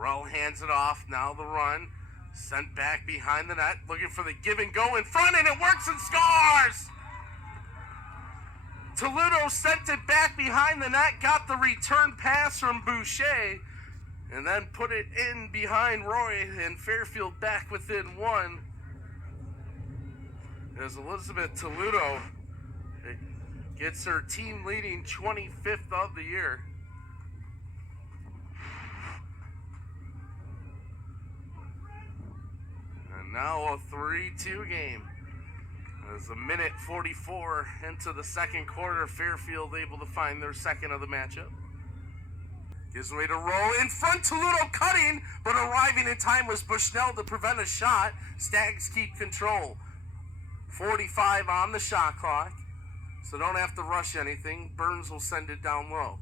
Harrell hands it off. Now the run. Sent back behind the net. Looking for the give and go in front, and it works and scores! Talluto sent it back behind the net, got the return pass from Boucher, and then put it in behind Roy, and Fairfield back within one. As Elizabeth Talluto gets her team leading 25th of the year. And now a 3-2 game. As a minute 44 into the second quarter, Fairfield able to find their second of the matchup. Gives way to roll in front, Talluto cutting, but arriving in time was Bushnell to prevent a shot. Stags keep control. 45 on the shot clock, so don't have to rush anything. Burns will send it down low.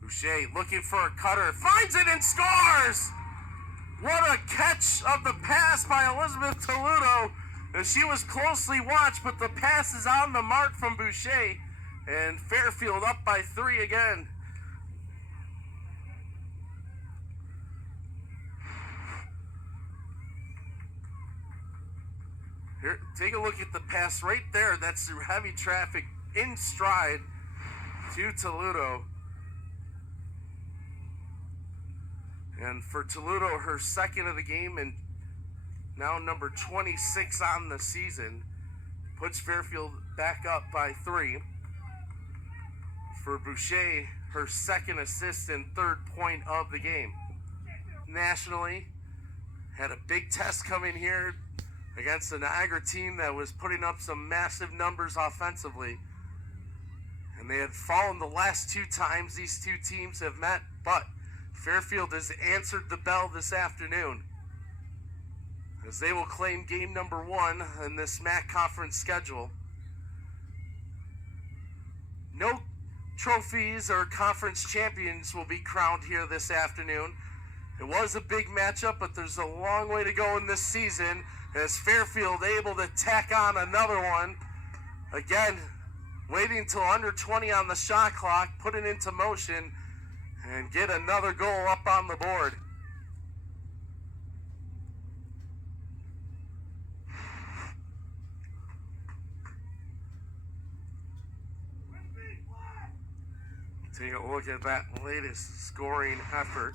Boucher looking for a cutter, finds it and scores! What a catch of the pass by Elizabeth Talluto. And she was closely watched, but the pass is on the mark from Boucher. And Fairfield up by 3 again. Here, take a look at the pass right there. That's through heavy traffic in stride to Talluto. And for Talluto, her second of the game and now number 26 on the season, puts Fairfield back up by 3. For Boucher, her second assist and third point of the game. Nationally, had a big test coming here against the Niagara team that was putting up some massive numbers offensively. And they had fallen the last 2 times these two teams have met, but Fairfield has answered the bell this afternoon, as they will claim game number 1 in this MAAC conference schedule. No trophies or conference champions will be crowned here this afternoon. It was a big matchup, but there's a long way to go in this season, as Fairfield able to tack on another one. Again, waiting until under 20 on the shot clock, put it into motion, and get another goal up on the board. Take a look at that latest scoring effort.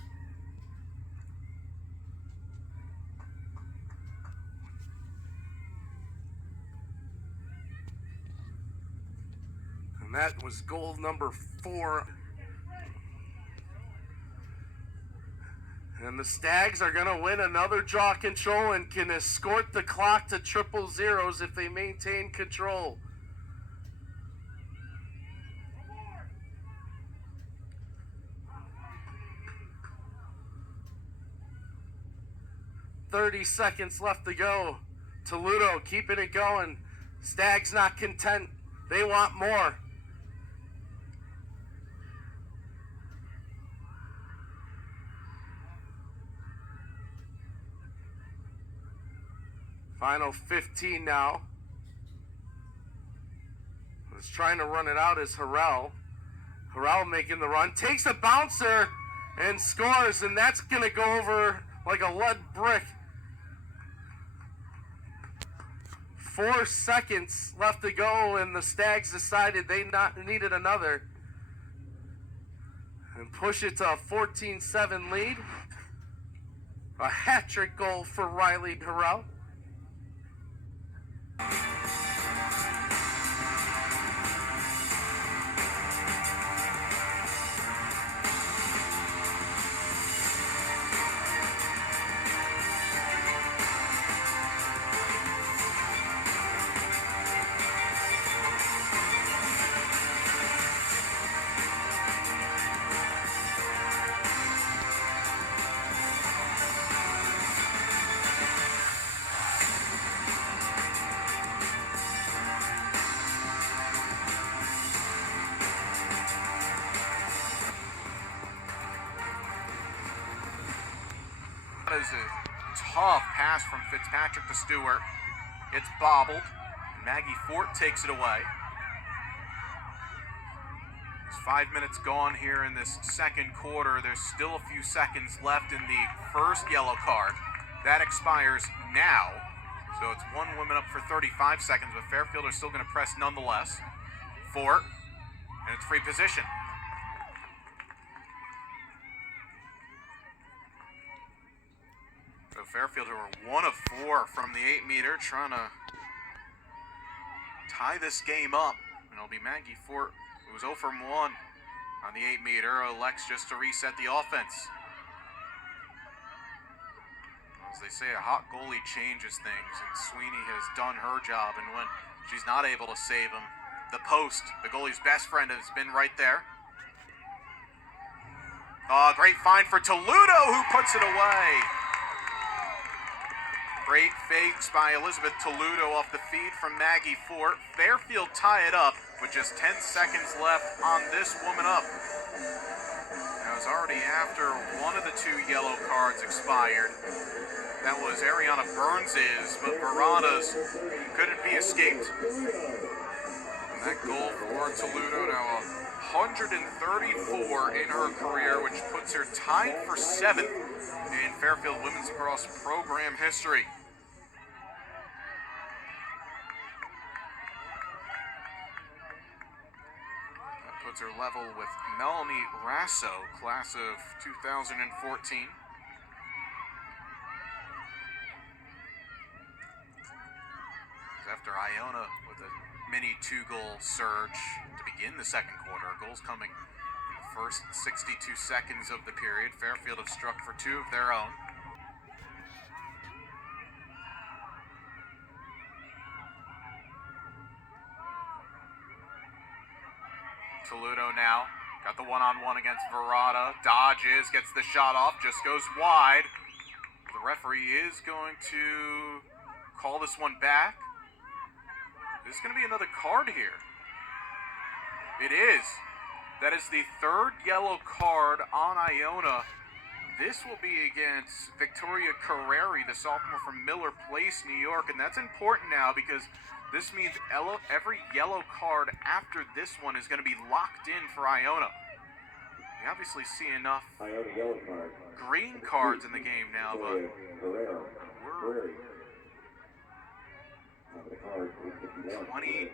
And that was goal number 4. And the Stags are going to win another draw control and can escort the clock to 000 if they maintain control. "30 seconds left to go. Talluto keeping it going. Stags not content. They want more. Final 15 now. Was trying to run it out as Harrell. Harrell making the run, takes a bouncer and scores, and that's going to go over like a lead brick. 4 seconds left to go, and the Stags decided they needed another and push it to a 14-7 lead. A hat-trick goal for Riley Harrell. That is a tough pass from Fitzpatrick to Stewart. It's bobbled. Maggie Fort takes it away. 5 minutes gone here in this second quarter. There's still a few seconds left in the first yellow card. That expires now. So it's one woman up for 35 seconds, but Fairfield are still going to press nonetheless. 4, and it's free position. So Fairfield, who are 1 of 4 from the 8-meter, trying to tie this game up. And it'll be Maggie Fort, who was 0 from 1 on the 8-meter, elects just to reset the offense. As they say, a hot goalie changes things, and Sweeney has done her job, and when she's not able to save him, the post, the goalie's best friend, has been right there. Great find for Talluto, who puts it away. Great fakes by Elizabeth Talluto off the feed from Maggie Fort. Fairfield tie it up with just 10 seconds left on this woman up. Now it's already after one of the 2 yellow cards expired. That was Ariana Burns's, but Verada's couldn't be escaped. And that goal for Talluto, now 134 in her career, which puts her tied for 7th in Fairfield Women's Lacrosse program history. That puts her level with Melanie Rasso, class of 2014. After Iona with a mini 2-goal surge to begin the second quarter, goals coming in the first 62 seconds of the period. Fairfield have struck for 2 of their own. Talluto now got the one-on-one against Verada, dodges, gets the shot off, just goes wide. The referee is going to call this one back. There's going to be another card here. It is. That is the 3rd yellow card on Iona. This will be against Victoria Carreri, the sophomore from Miller Place, New York. And that's important now because this means every yellow card after this one is going to be locked in for Iona. We obviously see enough green cards in the game now, but we're 22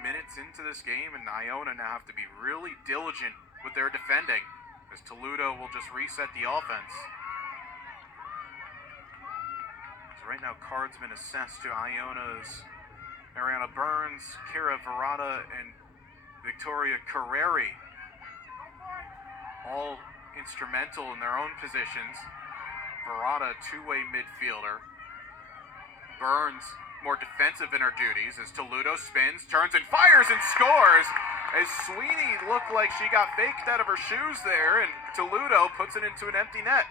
minutes into this game, and Iona now have to be really diligent with their defending, as Talluto will just reset the offense. So right now, cards been assessed to Iona's Ariana Burns, Kira Verada, and Victoria Carreri. All instrumental in their own positions. Verada, 2-way midfielder. Burns, more defensive in her duties, as Talluto spins, turns and fires and scores, as Sweeney looked like she got faked out of her shoes there, and Talluto puts it into an empty net.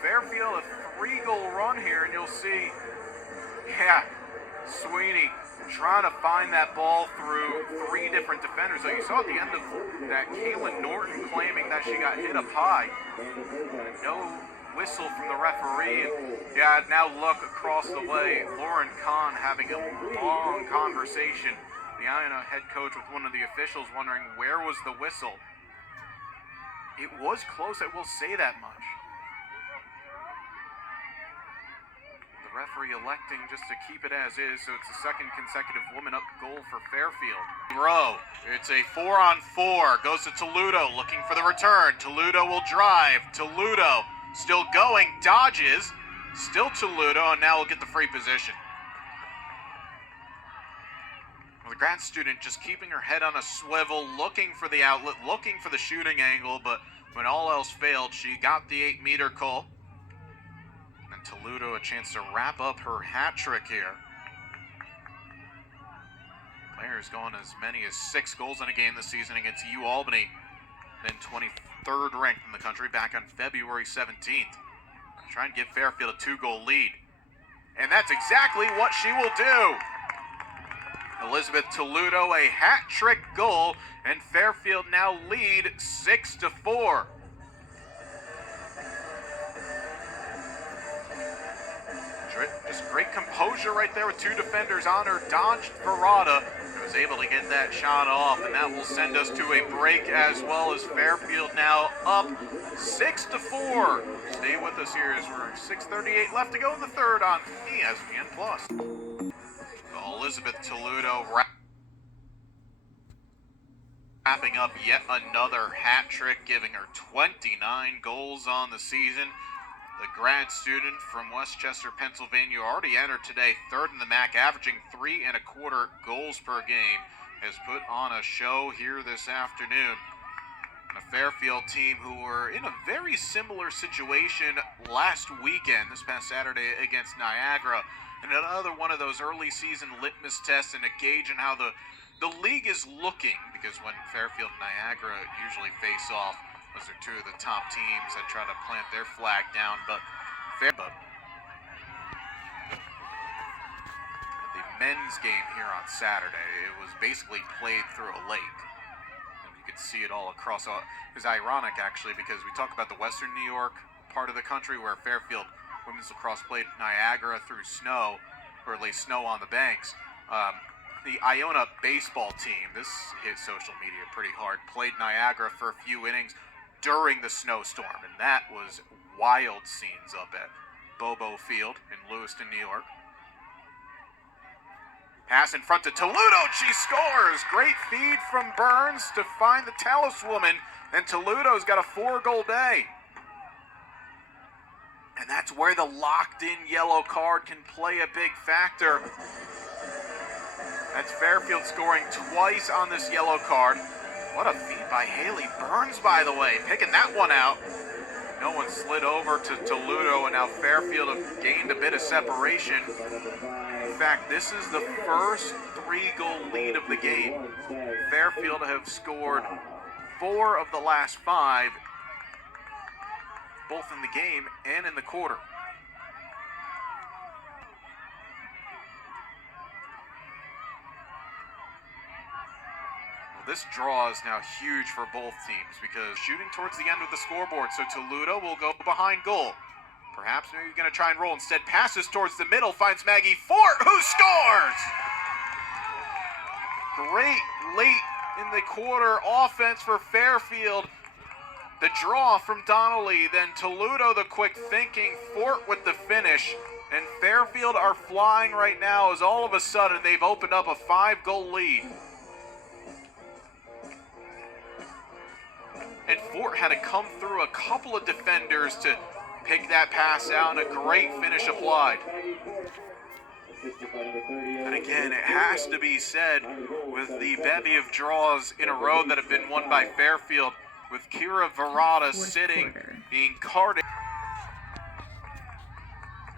Fairfield, a 3-goal run here, and you'll see, Sweeney trying to find that ball through 3 different defenders. So you saw at the end of that, Kaylin Norton claiming that she got hit up high. No whistle from the referee. And now look across the way, Lauren Kahn having a long conversation. The Iona head coach with one of the officials wondering where was the whistle. It was close, I will say that much. Referee electing just to keep it as is, so it's the 2nd consecutive woman up goal for Fairfield. Row, it's a 4-on-4, goes to Talluto, looking for the return. Talluto will drive. Talluto still going, dodges, still Talluto, and now we'll get the free position. Well, the grad student just keeping her head on a swivel, looking for the outlet, looking for the shooting angle, but when all else failed, she got the 8-meter call. Talluto a chance to wrap up her hat trick here. Player's gone as many as 6 goals in a game this season against UAlbany, then 23rd ranked in the country back on February 17th. Try and give Fairfield a 2-goal lead. And that's exactly what she will do. Elizabeth Talluto, a hat trick goal, and Fairfield now lead 6-4. Just great composure right there with two defenders on her. Dodged Verada and was able to get that shot off, and that will send us to a break, as well as Fairfield now up 6-4. Stay with us here as we're 6:38 left to go in the third on ESPN Plus. Elizabeth Talluto wrapping up yet another hat trick, giving her 29 goals on the season. The grad student from Westchester, Pennsylvania, already entered today, third in the MAAC, averaging 3.25 goals per game, has put on a show here this afternoon. And a Fairfield team who were in a very similar situation last weekend, this past Saturday against Niagara. And another one of those early season litmus tests and a gauge on how the league is looking, because when Fairfield and Niagara usually face off, those are two of the top teams that try to plant their flag down. But the men's game here on Saturday, it was basically played through a lake. And you could see it all across. It was ironic, actually, because we talk about the Western New York part of the country where Fairfield women's lacrosse played Niagara through snow, or at least snow on the banks. The Iona baseball team, this hit social media pretty hard, played Niagara for a few innings during the snowstorm, and that was wild scenes up at Bobo Field in Lewiston, New York. Pass in front to Talluto, she scores! Great feed from Burns to find the Talluto woman, and Talluto's got a 4-goal day. And that's where the locked-in yellow card can play a big factor. That's Fairfield scoring twice on this yellow card. What a feed by Haley Burns, by the way, picking that one out. No one slid over to Talluto, and now Fairfield have gained a bit of separation. In fact, this is the first 3-goal lead of the game. Fairfield have scored 4 of the last 5, both in the game and in the quarter. This draw is now huge for both teams because shooting towards the end of the scoreboard, so Talluto will go behind goal. Perhaps maybe going to try and roll. Instead, passes towards the middle, finds Maggie Fort, who scores! Great late in the quarter offense for Fairfield. The draw from Donnelly, then Talluto the quick thinking, Fort with the finish. And Fairfield are flying right now as all of a sudden they've opened up a 5-goal lead. And Fort had to come through a couple of defenders to pick that pass out, and a great finish applied. And again, it has to be said, with the bevy of draws in a row that have been won by Fairfield, with Kira Verada sitting, being carded.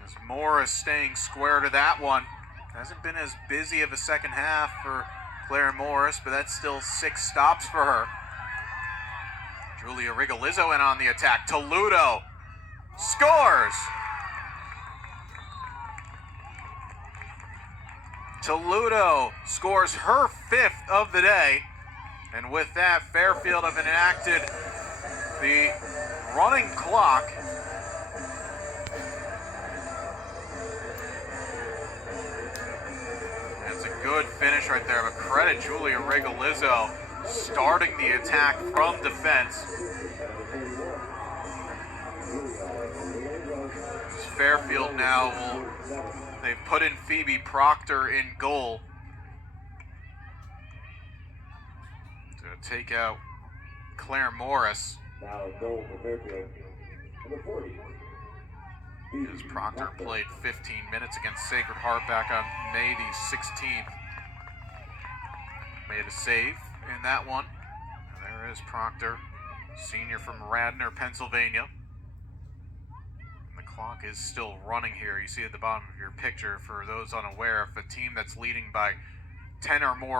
As Morris staying square to that one. Hasn't been as busy of a second half for Claire Morris, but that's still 6 stops for her. Julia Rigolizzo in on the attack. Talluto scores! Talluto scores her 5th of the day. And with that, Fairfield have enacted the running clock. That's a good finish right there, but credit Julia Rigolizzo starting the attack from defense. Fairfield now they've put in Phoebe Proctor in goal to take out Claire Morris. Now goal for Fairfield. Number 40. As Proctor played 15 minutes against Sacred Heart back on May the 16th. Made a save in that one. And there is Proctor, senior from Radnor, Pennsylvania. And the clock is still running here. You see at the bottom of your picture, for those unaware, if a team that's leading by 10 or more